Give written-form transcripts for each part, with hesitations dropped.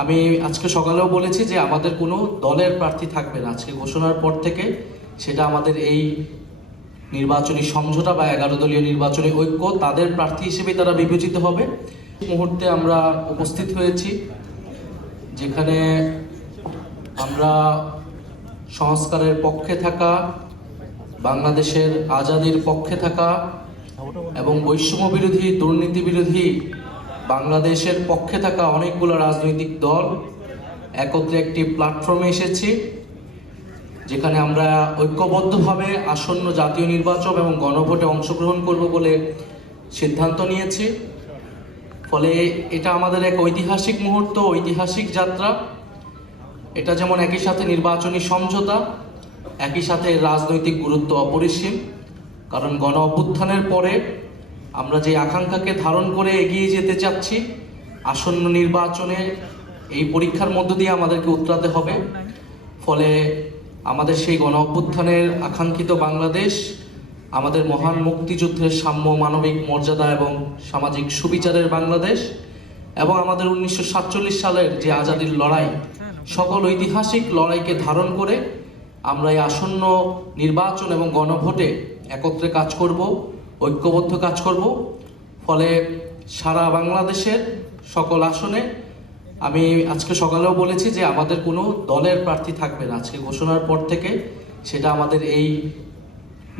আমি আজকে সকালেও বলেছি যে আমাদের কোনো দলের প্রার্থী থাকবে না। আজকে ঘোষণার পর থেকে সেটা আমাদের এই নির্বাচনী সমঝোতা বা 11 দলীয় নির্বাচনী ঐক্য, তাদের প্রার্থী হিসেবে তারা বিবেচিত হবে। এই মুহূর্তে আমরা উপস্থিত হয়েছি যেখানে আমরা সংস্কারের পক্ষে থাকা, বাংলাদেশের আজাদির পক্ষে থাকা এবং বৈষম্য বিরোধী, দুর্নীতি বিরোধী বাংলাদেশের পক্ষে থাকা অনেকগুলো রাজনৈতিক দল একত্রে একটি প্ল্যাটফর্মে এসেছি, যেখানে আমরা ঐক্যবদ্ধভাবে আসন্ন জাতীয় নির্বাচন এবং গণভোটে অংশগ্রহণ করব বলে সিদ্ধান্ত নিয়েছি। ফলে এটা আমাদের এক ঐতিহাসিক মুহূর্ত, ঐতিহাসিক যাত্রা। এটা যেমন একই সাথে নির্বাচনী সমঝোতা, একই সাথে রাজনৈতিক গুরুত্ব অপরিসীম। কারণ গণ অভ্যুত্থানের পরে আমরা যে আকাঙ্ক্ষাকে ধারণ করে এগিয়ে যেতে চাচ্ছি, আসন্ন নির্বাচনে এই পরীক্ষার মধ্য দিয়ে আমাদেরকে উতরাতে হবে। ফলে আমাদের সেই গণ অভ্যুত্থানের আকাঙ্ক্ষিত বাংলাদেশ, আমাদের মহান মুক্তিযুদ্ধের সাম্য, মানবিক মর্যাদা এবং সামাজিক সুবিচারের বাংলাদেশ, এবং আমাদের 1947 সালের যে আজাদির লড়াই, সকল ঐতিহাসিক লড়াইকে ধারণ করে আমরা এই আসন্ন নির্বাচন এবং গণভোটে একত্রে কাজ করব, ঐক্যবদ্ধ কাজ করব। ফলে সারা বাংলাদেশের সকল আসনে আমি আজকে সকালেও বলেছি যে আমাদের কোনো দলের প্রার্থী থাকবে না। আজকে ঘোষণার পর থেকে সেটা আমাদের এই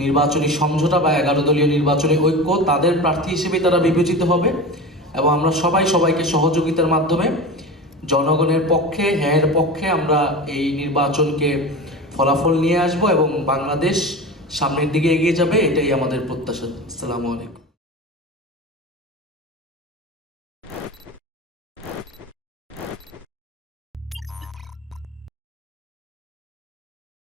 নির্বাচনী সমঝোতা বা 11 দলীয় নির্বাচনী ঐক্য, তাদের প্রার্থী হিসেবে তারা বিবেচিত হবে। এবং আমরা সবাইকে সহযোগিতার মাধ্যমে জনগণের পক্ষে, হ্যাঁর পক্ষে আমরা এই নির্বাচনকে ফলাফল নিয়ে আসব এবং বাংলাদেশ সামনের দিকে এগিয়ে যাবে, এটাই আমাদের প্রত্যাশা। আসসালামু আলাইকুম।